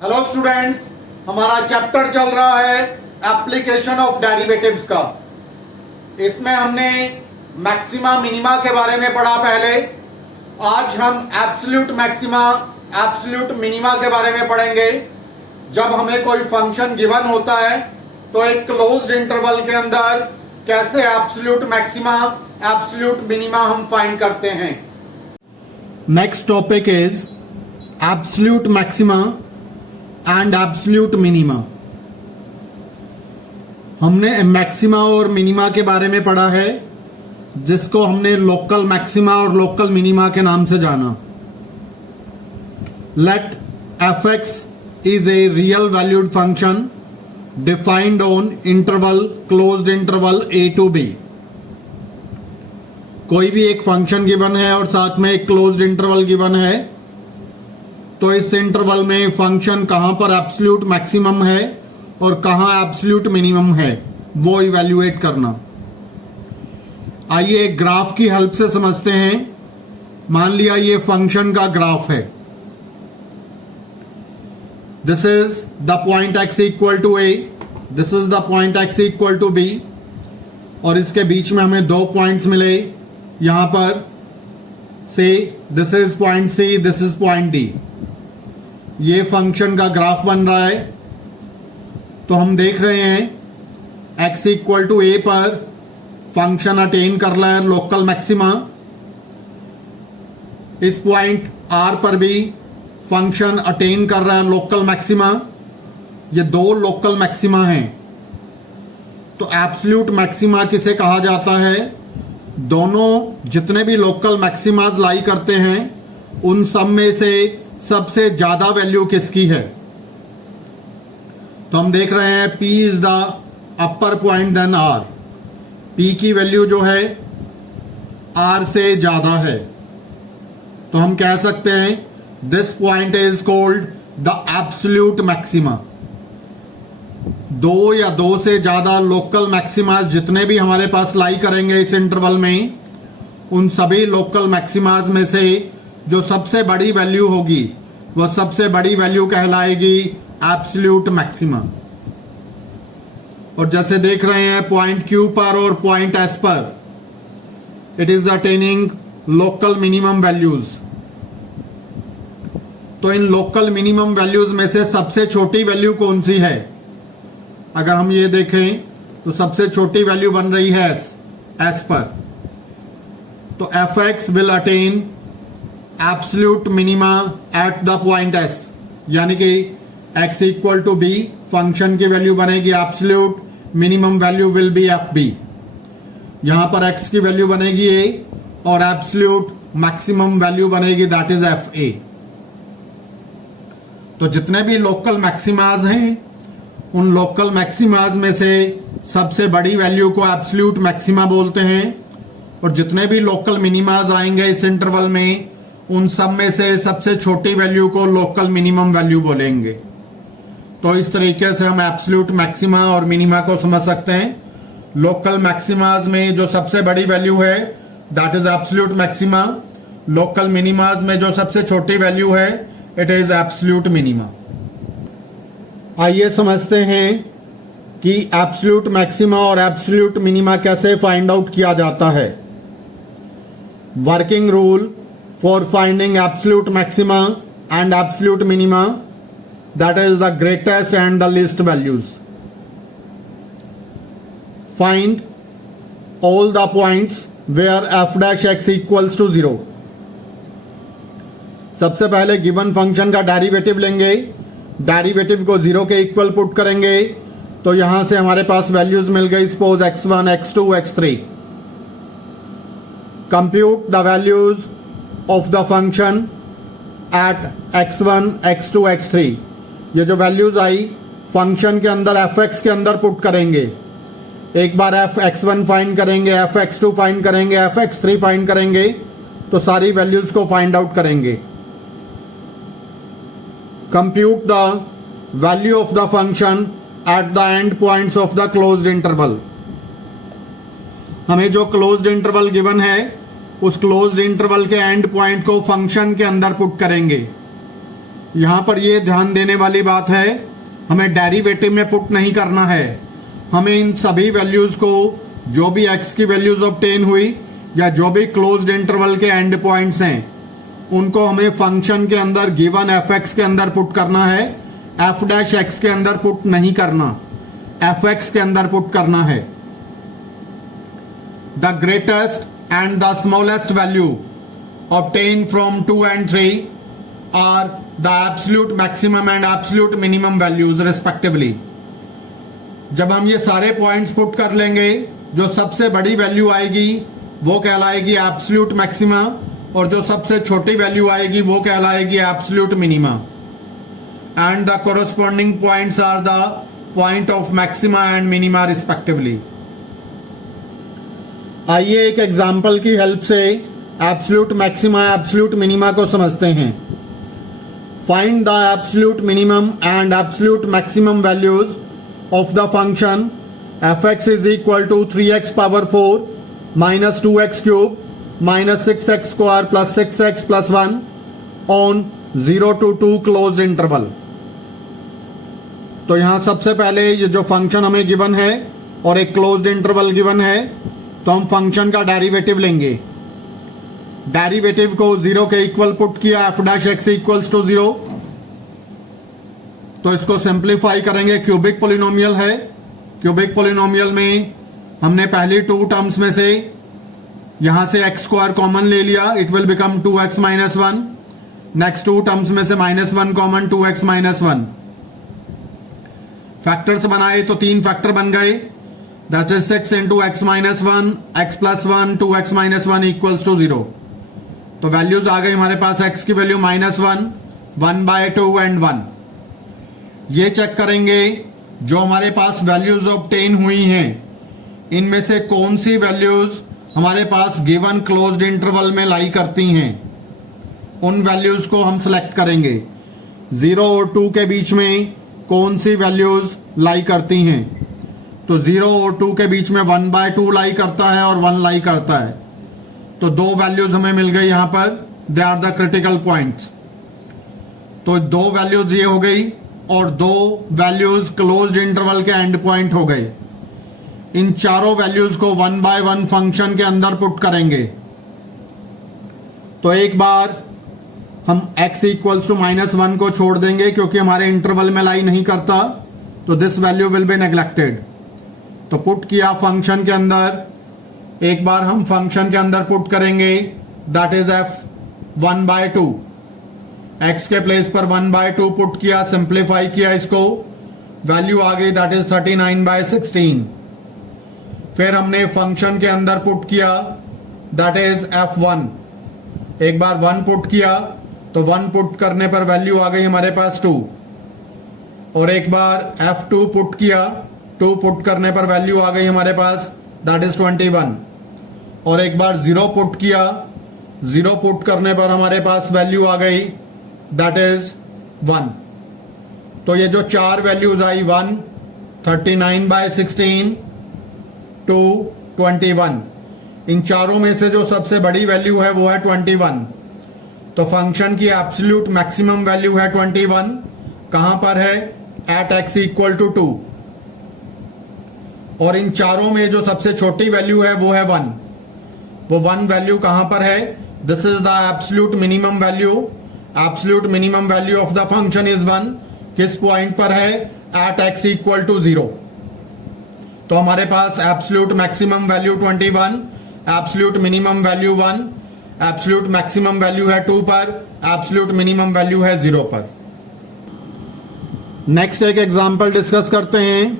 Hello students, हमारा chapter चल रहा है एप्लीकेशन ऑफ डेरिवेटिव्स का। इसमें हमने मैक्सिमा मिनिमा के बारे में पढ़ा पहले। आज हम एब्सोल्यूट मैक्सिमा एब्सोल्यूट मिनिमा के बारे में पढ़ेंगे। जब हमें कोई फंक्शन गिवन होता है तो एक क्लोज्ड इंटरवल के अंदर कैसे एब्सोल्यूट मैक्सिमा एब्सोल्यूट मिनिमा हम फाइंड करते हैं। Next topic is absolute maxima and absolute minima. हमने मैक्सिमा और मिनिमा के बारे में पढ़ा है, जिसको हमने लोकल मैक्सिमा और लोकल मिनिमा के नाम से जाना। Let f x is a real valued function defined on interval closed interval a to b. कोई भी एक फंक्शन गिवन है और साथ में एक क्लोज्ड इंटरवल गिवन है, तो इस इंटरवल में फंक्शन कहां पर एब्सोल्यूट मैक्सिमम है और कहां एब्सोल्यूट मिनिमम है वो इवैल्यूएट करना। आइए एक ग्राफ की हेल्प से समझते हैं। मान लिया ये फंक्शन का ग्राफ है। This is the point x equal to a, this is the point x equal to b, और इसके बीच में हमें दो पॉइंट्स मिले। यहां पर से this is point c, this is point d। ये फंक्शन का ग्राफ बन रहा है। तो हम देख रहे हैं x इक्वल टू a पर फंक्शन अटेन कर रहा है लोकल मैक्सिमा। इस पॉइंट r पर भी फंक्शन अटेन कर रहा है लोकल मैक्सिमा। ये दो लोकल मैक्सिमा हैं। तो एब्सोल्यूट मैक्सिमा किसे कहा जाता है? दोनों जितने भी लोकल मैक्सिमाज लाई करते हैं उन सब में से सबसे ज्यादा वैल्यू किसकी है? तो हम देख रहे हैं P is the upper point then R। P की वैल्यू जो है R से ज्यादा है। तो हम कह सकते हैं this point is called the absolute maxima. दो या दो से ज्यादा लोकल मैक्सिमाज जितने भी हमारे पास लाई करेंगे इस इंटरवल में, उन सभी लोकल मैक्सिमाज में से जो सबसे बड़ी वैल्यू होगी वो सबसे बड़ी वैल्यू कहलाएगी एब्सोल्यूट मैक्सिमा। और जैसे देख रहे हैं पॉइंट Q पर और पॉइंट S पर it is attaining local minimum values. तो इन लोकल मिनिमम वैल्यूज में से सबसे छोटी वैल्यू कौन सी है? अगर हम ये देखें तो सबसे छोटी वैल्यू बन रही है S पर। तो f x will attain absolute minima at the point S, यानी कि x इक्वल टू b फंक्शन की वैल्यू बनेगी absolute, minimum value will be f b. यहां पर x की वैल्यू बनेगी a और एब्सोल्यूट मैक्सिमम वैल्यू बनेगी दैट इज एफ ए। तो जितने भी लोकल मैक्सिमाज हैं उन लोकल मैक्सिमाज में से सबसे बड़ी वैल्यू को एब्सोल्यूट मैक्सिमा बोलते हैं, और जितने भी लोकल मिनिमाज आएंगे इस इंटरवल में उन सब में से सबसे छोटी वैल्यू को लोकल मिनिमम वैल्यू बोलेंगे। तो इस तरीके से हम एब्सोल्यूट मैक्सिमा और मिनिमा को समझ सकते हैं। लोकल मैक्सिमाज में जो सबसे बड़ी वैल्यू है that is absolute maxima. Local minimas में जो सबसे छोटी वैल्यू है इट इज एब्सोल्यूट मिनिमा। आइए समझते हैं कि एब्सोल्यूट मैक्सिमा और एब्सोल्यूट मिनिमा कैसे फाइंड आउट किया जाता है। Working rule for finding absolute maxima and absolute minima, that is the greatest and the least values. Find all the points where f dash x equals to 0. सबसे पहले given function का derivative लेंगे। Derivative को 0 के equal put करेंगे तो यहां से हमारे पास वैल्यूज मिल गई। Suppose x1, x2, x3। Compute the values of the function at x1, x2, x3। ये जो वैल्यूज आई फंक्शन के अंदर एफ एक्स के अंदर पुट करेंगे। एक बार एफ x1 फाइंड करेंगे, एफ x2 फाइंड करेंगे, एफ x3 फाइंड करेंगे, तो सारी वैल्यूज को फाइंड आउट करेंगे। Compute the value of the function at the end points of the closed interval. हमें जो क्लोज्ड इंटरवल गिवन है उस क्लोज्ड इंटरवल के एंड पॉइंट को फंक्शन के अंदर पुट करेंगे। यहाँ पर ये ध्यान देने वाली बात है, हमें डेरिवेटिव में पुट नहीं करना है। हमें इन सभी वैल्यूज़ को, जो भी x की वैल्यूज़ ऑब्टेन हुई या जो भी क्लोज्ड इंटरवल के एंड पॉइंट्स हैं, उनको हमें फंक्शन के अंदर गिवन fx के अंदर पुट करना है। f डैश x के अंदर पुट नहीं करना, fx के अंदर पुट करना है। The greatest and the smallest value obtained from 2 and 3 are the absolute maximum and absolute minimum values respectively। जब हम ये सारे पॉइंट्स पुट कर लेंगे, जो सबसे बड़ी वैल्यू आएगी वो कहलाएगी एब्सोल्यूट मैक्सिमा, और जो सबसे छोटी वैल्यू आएगी वो कहलाएगी absolute minima. And the corresponding points are the point of maxima and minima respectively. आइए एक एग्जाम्पल की हेल्प से एब्सोल्यूट मैक्सिमा एब्सोल्यूट मिनिमा को समझते हैं। Find the absolute minimum and absolute maximum values of the function f(x) is equal to 3x power 4 minus 2x cube minus 6x square plus 6x plus 1 on 0 to 2 closed interval. तो यहाँ सबसे पहले ये जो function हमें given है और एक क्लोज्ड इंटरवल गिवन है, तो हम फंक्शन का डेरिवेटिव लेंगे। डेरिवेटिव को 0 के इक्वल पुट किया, f dash x equals to 0, तो इसको सिंप्लीफाई करेंगे। क्यूबिक पोलिनोमियल है, क्यूबिक पोलिनोमियल में हमने पहली 2 टर्म्स में से यहां से x स्क्वायर कॉमन ले लिया, it will become 2x minus 1। Next 2 terms में से -1 कॉमन, 2x माइनस 1। फैक्टर्स बनाए तो 3 फैक्टर बन गए, that is 6 into x minus 1, x plus 1, 2x minus 1 equals to 0। तो वैल्यूज आ गई हमारे पास, x की वैल्यू -1, 1/2 एंड 1। ये चेक करेंगे जो हमारे पास वैल्यूज ऑब्टेन हुई हैं, इनमें से कौन सी वैल्यूज हमारे पास गिवन क्लोज्ड इंटरवल में लाई करती हैं। उन वैल्यूज को हम सिलेक्ट करेंगे। 0 और 2 के बीच में कौन सी वैल्यूज लाई करती हैं, तो 0 और 2 के बीच में 1/2 लाई करता है और 1 लाई करता है। तो 2 वैल्यूज हमें मिल गई यहाँ पर, they are the critical points. तो 2 वैल्यूज ये हो गई और 2 वैल्यूज क्लोज्ड इंटरवल के एंड पॉइंट हो गए। इन चारों वैल्यूज को 1 बाय 1 फंक्शन के अंदर पुट करेंगे। तो एक बार हम x इक्वल्स टू -1 को छोड़ देंगे क्योंकि हमारे इंटरवल में लाई नहीं करता, तो this value will B neglected. तो पुट किया फंक्शन के अंदर, एक बार हम फंक्शन के अंदर पुट करेंगे, दैट इज f 1/2। x के प्लेस पर 1/2 पुट किया, सिंप्लीफाई किया इसको, वैल्यू आ गई दैट इज 39/16। फिर हमने फंक्शन के अंदर पुट किया, दैट इज f1। एक बार 1 पुट किया तो 1 पुट करने पर वैल्यू आ गई हमारे पास 2, और एक बार f2 पुट किया, 2 पुट करने पर वैल्यू आ गई हमारे पास दैट इज 21, और एक बार 0 पुट किया, 0 पुट करने पर हमारे पास वैल्यू आ गई दैट इज 1। तो ये जो 4 वैल्यूज आई, 1, 39/16, 2, 21, इन चारों में से जो सबसे बड़ी वैल्यू है वो है 21। तो फंक्शन की एब्सोल्यूट मैक्सिमम वैल्यू है 21। कहां पर है? At x equal to 2। और इन चारों में जो सबसे छोटी वैल्यू है वो है 1। वो 1 वैल्यू कहां पर है? This is the absolute minimum value. Absolute minimum value of the function is 1। किस पॉइंट पर है? At x equal to 0। तो हमारे पास absolute maximum value 21, absolute minimum value 1, absolute maximum value है 2 पर, एब्सोल्यूट मिनिमम वैल्यू है 0 पर। नेक्स्ट एक एग्जांपल डिस्कस करते हैं।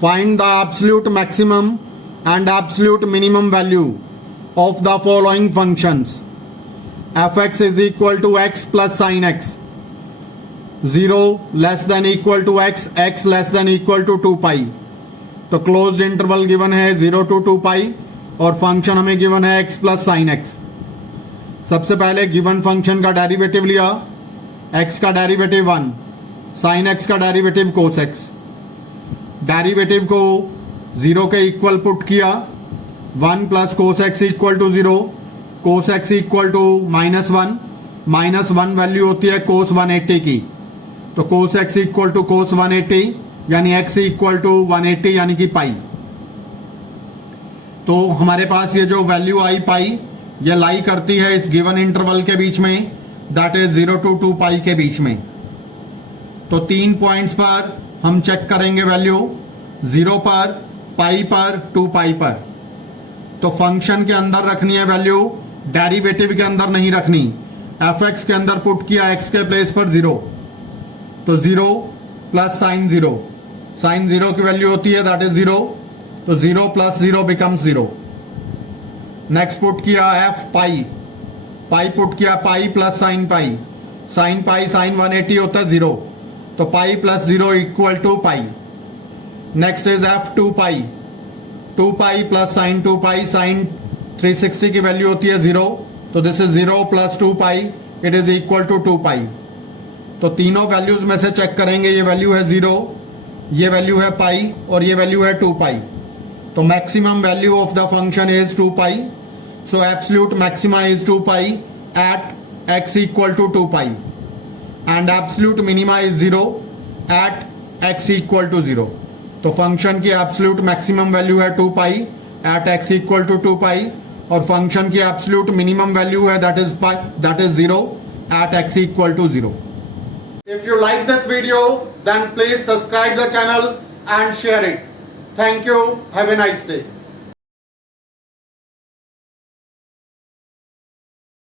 Find the absolute maximum and absolute minimum value of the following functions. f(x) is equal to x plus sine x, 0 less than equal to x, x less than equal to 2 pi. तो closed interval given है 0 to 2 pi, और function हमें given है x plus sine x। सबसे पहले given function का derivative लिया, x का डेरिवेटिव 1, साइन x का डेरिवेटिव कोस x। डेरिवेटिव को 0 के इक्वल पुट किया, 1 plus cos x equal to 0, cos x equal to -1, -1 value होती है cos 180 की। तो cos x equal to cos 180 यानी x इक्वल टू 180 यानी कि पाई। तो हमारे पास ये जो वैल्यू आई पाई ये लाई करती है इस गिवन इंटरवल के बीच में, दैट इज 0 to 2 पाई के बीच में। तो 3 पॉइंट्स पर हम चेक करेंगे वैल्यू, 0 पर, पाई पर, 2 पाई पर। तो फंक्शन के अंदर रखनी है वैल्यू, डेरिवेटिव के अंदर नहीं रखनी। fx के अंदर पुट किया x के प्लेस पर 0, तो 0 प्लस साइन 0, साइन 0 की वैल्यू होती है दैट इज 0, तो 0 प्लस 0 बिकम्स 0। नेक्स्ट पुट किया f पाई, पाई पुट किया pi plus sine pi, sine pi sine 180 होता है 0, तो pi plus 0 equal to pi. Next is f 2 pi, 2 pi plus sine 2 pi, sine 360 की value होती है 0, तो this is 0 plus 2 pi, it is equal to 2 pi. तो तीनों values में से चेक करेंगे, ये वैल्यू है 0, ये वैल्यू है पाई और ये वैल्यू है 2 पाई। तो maximum value of the function is 2 pi, so absolute maxima is 2 pi at x equal to 2 pi and absolute minima is 0 at x equal to 0। तो फंक्शन की एब्सोल्यूट मैक्सिमम वैल्यू है 2 pi at x equal to 2 pi और function की absolute minimum value है that is 0 at x equal to 0। If you like this video, then please subscribe the channel and share it. Thank you. Have a nice day.